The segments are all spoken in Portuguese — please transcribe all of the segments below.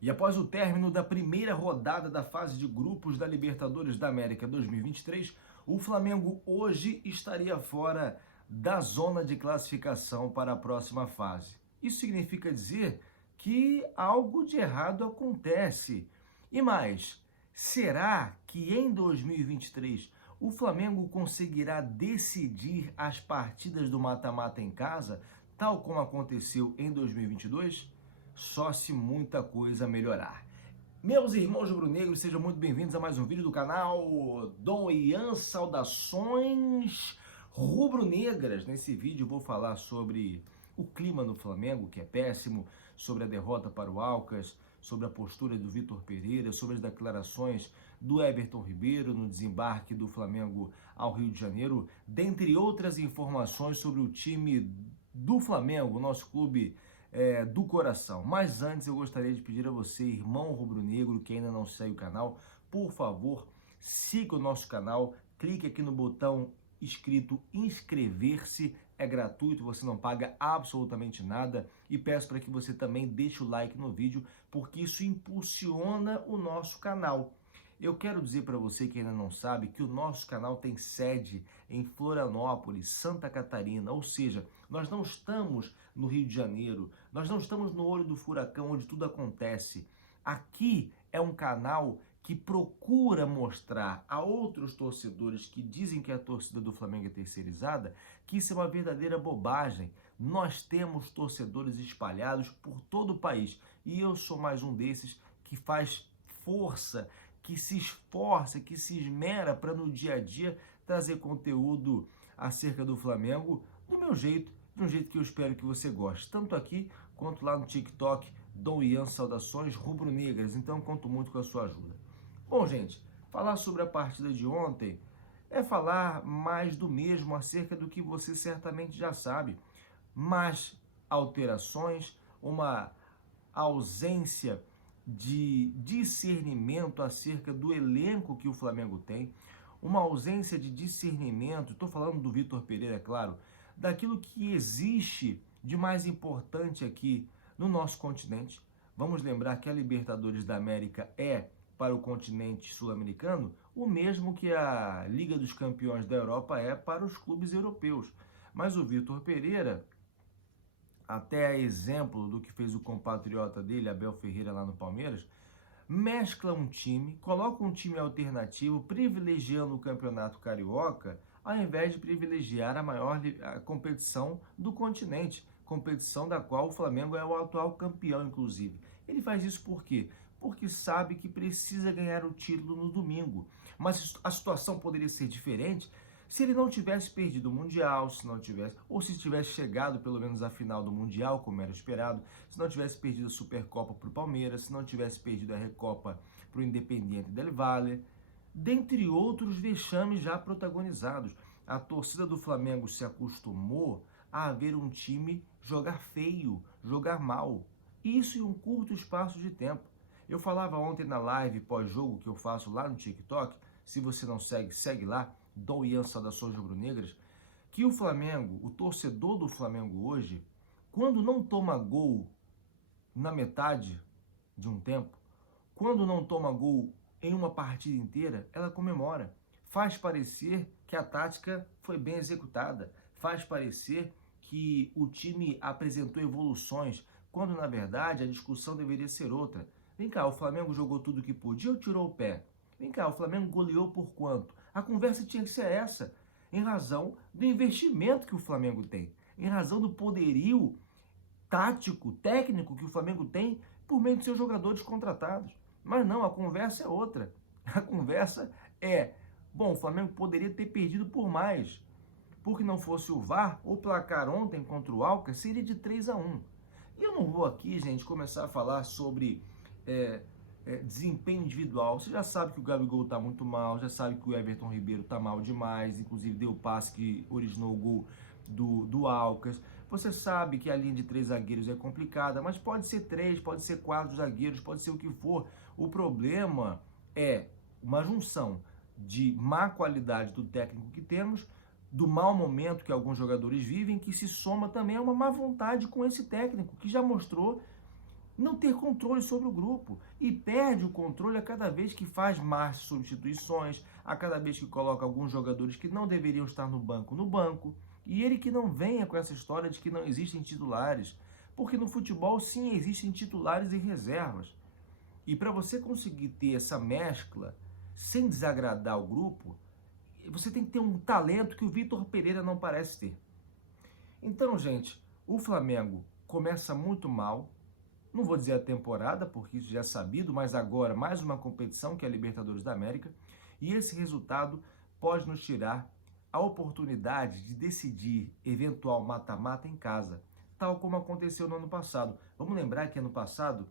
E após o término da primeira rodada da fase de grupos da Libertadores da América 2023, o Flamengo hoje estaria fora da zona de classificação para a próxima fase. Isso significa dizer que algo de errado acontece. E mais, será que em 2023 o Flamengo conseguirá decidir as partidas do mata-mata em casa, tal como aconteceu em 2022? Só se muita coisa melhorar. Meus irmãos rubro-negros, sejam muito bem-vindos a mais um vídeo do canal Dom Ian. Saudações rubro-negras. Nesse vídeo eu vou falar sobre o clima no Flamengo, que é péssimo, sobre a derrota para o Alcas, sobre a postura do Vitor Pereira, sobre as declarações do Everton Ribeiro no desembarque do Flamengo ao Rio de Janeiro, dentre outras informações sobre o time do Flamengo, nosso clube do coração. Mas antes eu gostaria de pedir a você, irmão rubro-negro, que ainda não segue o canal, por favor, siga o nosso canal, clique aqui no botão escrito inscrever-se, é gratuito, você não paga absolutamente nada, e peço para que você também deixe o like no vídeo, porque isso impulsiona o nosso canal. Eu quero dizer para você que ainda não sabe que o nosso canal tem sede em Florianópolis, Santa Catarina, ou seja, nós não estamos no Rio de Janeiro, nós não estamos no olho do furacão onde tudo acontece. Aqui é um canal que procura mostrar a outros torcedores que dizem que a torcida do Flamengo é terceirizada, que isso é uma verdadeira bobagem. Nós temos torcedores espalhados por todo o país e eu sou mais um desses que faz força, que se esforça, que se esmera para no dia a dia trazer conteúdo acerca do Flamengo do meu jeito, de um jeito que eu espero que você goste, tanto aqui quanto lá no TikTok, Dom Ian Saudações Rubro-Negras. Então conto muito com a sua ajuda. Bom, gente, falar sobre a partida de ontem é falar mais do mesmo acerca do que você certamente já sabe. Mais alterações, uma ausência de discernimento acerca do elenco que o Flamengo tem, uma ausência de discernimento, estou falando do Vitor Pereira, é claro, daquilo que existe de mais importante aqui no nosso continente. Vamos lembrar que a Libertadores da América é, para o continente sul-americano, o mesmo que a Liga dos Campeões da Europa é para os clubes europeus. Mas o Vitor Pereira, até a exemplo do que fez o compatriota dele, Abel Ferreira, lá no Palmeiras, mescla um time, coloca um time alternativo, privilegiando o Campeonato Carioca, ao invés de privilegiar a competição do continente, competição da qual o Flamengo é o atual campeão, inclusive. Ele faz isso por quê? Porque sabe que precisa ganhar o título no domingo. Mas a situação poderia ser diferente se ele não tivesse perdido o Mundial, se não tivesse, ou se tivesse chegado pelo menos à final do Mundial, como era esperado, se não tivesse perdido a Supercopa para o Palmeiras, se não tivesse perdido a Recopa para o Independiente del Valle, dentre outros vexames já protagonizados. A torcida do Flamengo se acostumou a ver um time jogar feio, jogar mal. Isso em um curto espaço de tempo. Eu falava ontem na live pós-jogo que eu faço lá no TikTok, se você não segue, segue lá, Dom Ian Saudações Rubro-Negras, que o Flamengo, o torcedor do Flamengo hoje, quando não toma gol na metade de um tempo, quando não toma gol em uma partida inteira, ela comemora. Faz parecer que a tática foi bem executada, faz parecer que o time apresentou evoluções, quando na verdade a discussão deveria ser outra. Vem cá, o Flamengo jogou tudo que podia ou tirou o pé? Vem cá, o Flamengo goleou por quanto? A conversa tinha que ser essa, em razão do investimento que o Flamengo tem, em razão do poderio tático, técnico que o Flamengo tem por meio de seus jogadores contratados. Mas não, a conversa é outra. A conversa é, bom, o Flamengo poderia ter perdido por mais. Porque não fosse o VAR, o placar ontem contra o Alcas seria de 3-1. E eu não vou aqui, gente, começar a falar sobre desempenho individual. Você já sabe que o Gabigol está muito mal, já sabe que o Everton Ribeiro está mal demais, inclusive deu o passe que originou o gol do Alcas. Você sabe que a linha de 3 zagueiros é complicada, mas pode ser 3, pode ser 4 zagueiros, pode ser o que for. O problema é uma junção de má qualidade do técnico que temos, do mau momento que alguns jogadores vivem, que se soma também a uma má vontade com esse técnico, que já mostrou não ter controle sobre o grupo e perde o controle a cada vez que faz mais substituições, a cada vez que coloca alguns jogadores que não deveriam estar no banco, e ele que não venha com essa história de que não existem titulares, porque no futebol sim existem titulares e reservas. E para você conseguir ter essa mescla sem desagradar o grupo, você tem que ter um talento que o Vitor Pereira não parece ter. Então, gente, o Flamengo começa muito mal. Não vou dizer a temporada, porque isso já é sabido, mas agora mais uma competição que é a Libertadores da América. E esse resultado pode nos tirar a oportunidade de decidir eventual mata-mata em casa, tal como aconteceu no ano passado. Vamos lembrar que ano passado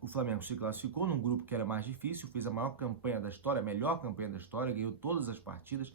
o Flamengo se classificou num grupo que era mais difícil, fez a maior campanha da história, a melhor campanha da história, ganhou todas as partidas,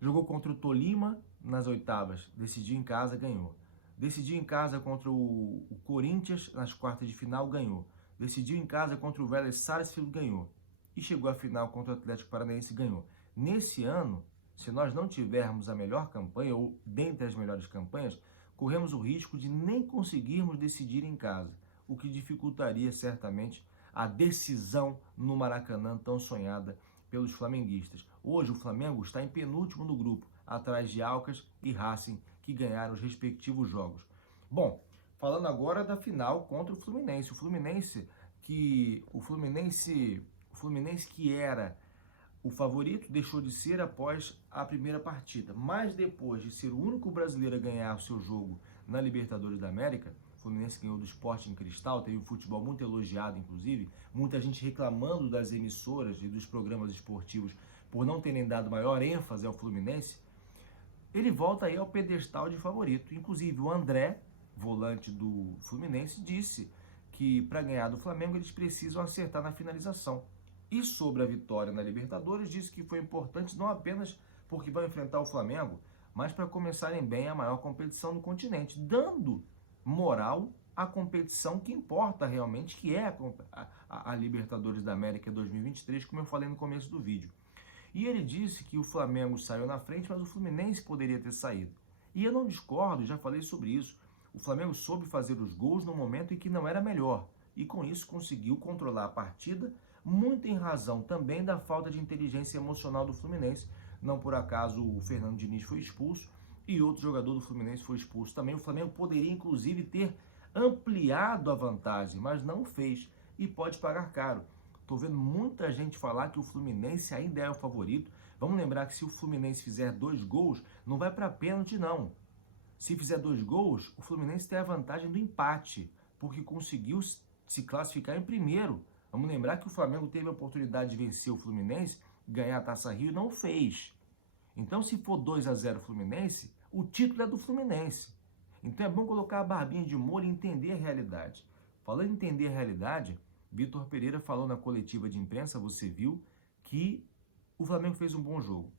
jogou contra o Tolima nas oitavas, decidiu em casa, ganhou. Decidiu em casa contra o Corinthians nas quartas de final, ganhou. Decidiu em casa contra o Vélez Sarsfield, ganhou. E chegou à final contra o Atlético Paranaense, ganhou. Nesse ano, se nós não tivermos a melhor campanha, ou dentre as melhores campanhas, corremos o risco de nem conseguirmos decidir em casa, o que dificultaria certamente a decisão no Maracanã tão sonhada pelos flamenguistas. Hoje o Flamengo está em penúltimo no grupo, atrás de Alcas e Racing, que ganharam os respectivos jogos. Bom, falando agora da final contra o Fluminense. O Fluminense que era o favorito deixou de ser após a primeira partida. Mas depois de ser o único brasileiro a ganhar o seu jogo na Libertadores da América, o Fluminense ganhou do Sporting Cristal, teve um futebol muito elogiado, inclusive. Muita gente reclamando das emissoras e dos programas esportivos por não terem dado maior ênfase ao Fluminense. Ele volta aí ao pedestal de favorito. Inclusive o André, volante do Fluminense, disse que para ganhar do Flamengo eles precisam acertar na finalização. E sobre a vitória na Libertadores, disse que foi importante não apenas porque vão enfrentar o Flamengo, mas para começarem bem a maior competição do continente, dando moral à competição que importa realmente, que é a Libertadores da América 2023, como eu falei no começo do vídeo. E ele disse que o Flamengo saiu na frente, mas o Fluminense poderia ter saído. E eu não discordo, já falei sobre isso. O Flamengo soube fazer os gols no momento em que não era melhor. E com isso conseguiu controlar a partida, muito em razão também da falta de inteligência emocional do Fluminense. Não por acaso o Fernando Diniz foi expulso e outro jogador do Fluminense foi expulso também. O Flamengo poderia inclusive ter ampliado a vantagem, mas não o fez e pode pagar caro. Estou vendo muita gente falar que o Fluminense ainda é o favorito. Vamos lembrar que se o Fluminense fizer 2 gols, não vai para pênalti não. Se fizer 2 gols, o Fluminense tem a vantagem do empate, porque conseguiu se classificar em primeiro. Vamos lembrar que o Flamengo teve a oportunidade de vencer o Fluminense, ganhar a Taça Rio e não fez. Então se for 2-0 Fluminense, o título é do Fluminense. Então é bom colocar a barbinha de molho e entender a realidade. Falando em entender a realidade, Vitor Pereira falou na coletiva de imprensa, você viu, que o Flamengo fez um bom jogo.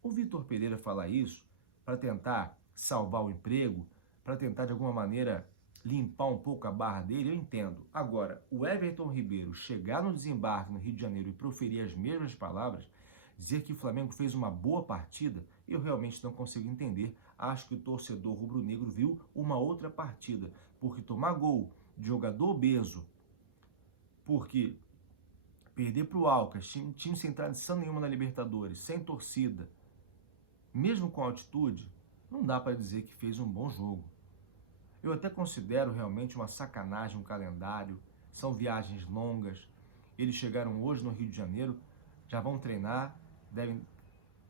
O Vitor Pereira fala isso para tentar salvar o emprego, para tentar de alguma maneira limpar um pouco a barra dele, eu entendo. Agora, o Everton Ribeiro chegar no desembarque no Rio de Janeiro e proferir as mesmas palavras, dizer que o Flamengo fez uma boa partida, eu realmente não consigo entender. Acho que o torcedor rubro-negro viu uma outra partida, porque tomar gol de jogador obeso, porque perder para o Alcas, time sem tradição nenhuma na Libertadores, sem torcida, mesmo com altitude, não dá para dizer que fez um bom jogo. Eu até considero realmente uma sacanagem um calendário, são viagens longas. Eles chegaram hoje no Rio de Janeiro, já vão treinar, devem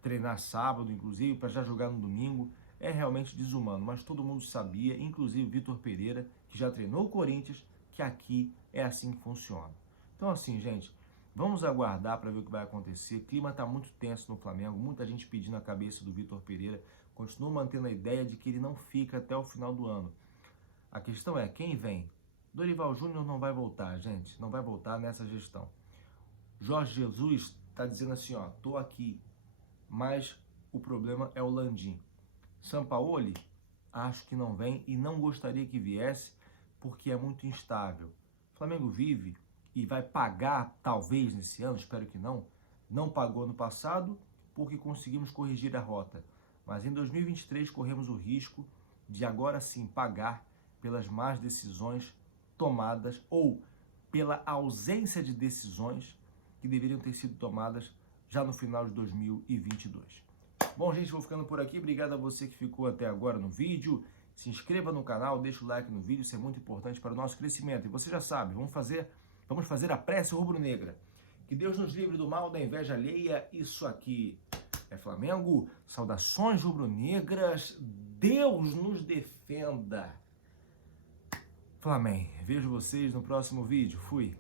treinar sábado, inclusive, para já jogar no domingo. É realmente desumano, mas todo mundo sabia, inclusive Vitor Pereira, que já treinou o Corinthians, que aqui é assim que funciona. Então assim, gente, vamos aguardar para ver o que vai acontecer. O clima está muito tenso no Flamengo, muita gente pedindo a cabeça do Vitor Pereira. Continuo mantendo a ideia de que ele não fica até o final do ano. A questão é, quem vem? Dorival Júnior não vai voltar, gente, não vai voltar nessa gestão. Jorge Jesus está dizendo assim, ó, tô aqui, mas o problema é o Landim. Sampaoli, acho que não vem e não gostaria que viesse, porque é muito instável. O Flamengo vive e vai pagar, talvez nesse ano, espero que não pagou no passado, porque conseguimos corrigir a rota. Mas em 2023 corremos o risco de agora sim pagar pelas más decisões tomadas ou pela ausência de decisões que deveriam ter sido tomadas já no final de 2022. Bom, gente, vou ficando por aqui. Obrigado a você que ficou até agora no vídeo. Se inscreva no canal, deixa o like no vídeo, isso é muito importante para o nosso crescimento. E você já sabe, vamos fazer a prece rubro-negra. Que Deus nos livre do mal, da inveja alheia. Isso aqui é Flamengo. Saudações rubro-negras. Deus nos defenda. Flamengo. Vejo vocês no próximo vídeo. Fui.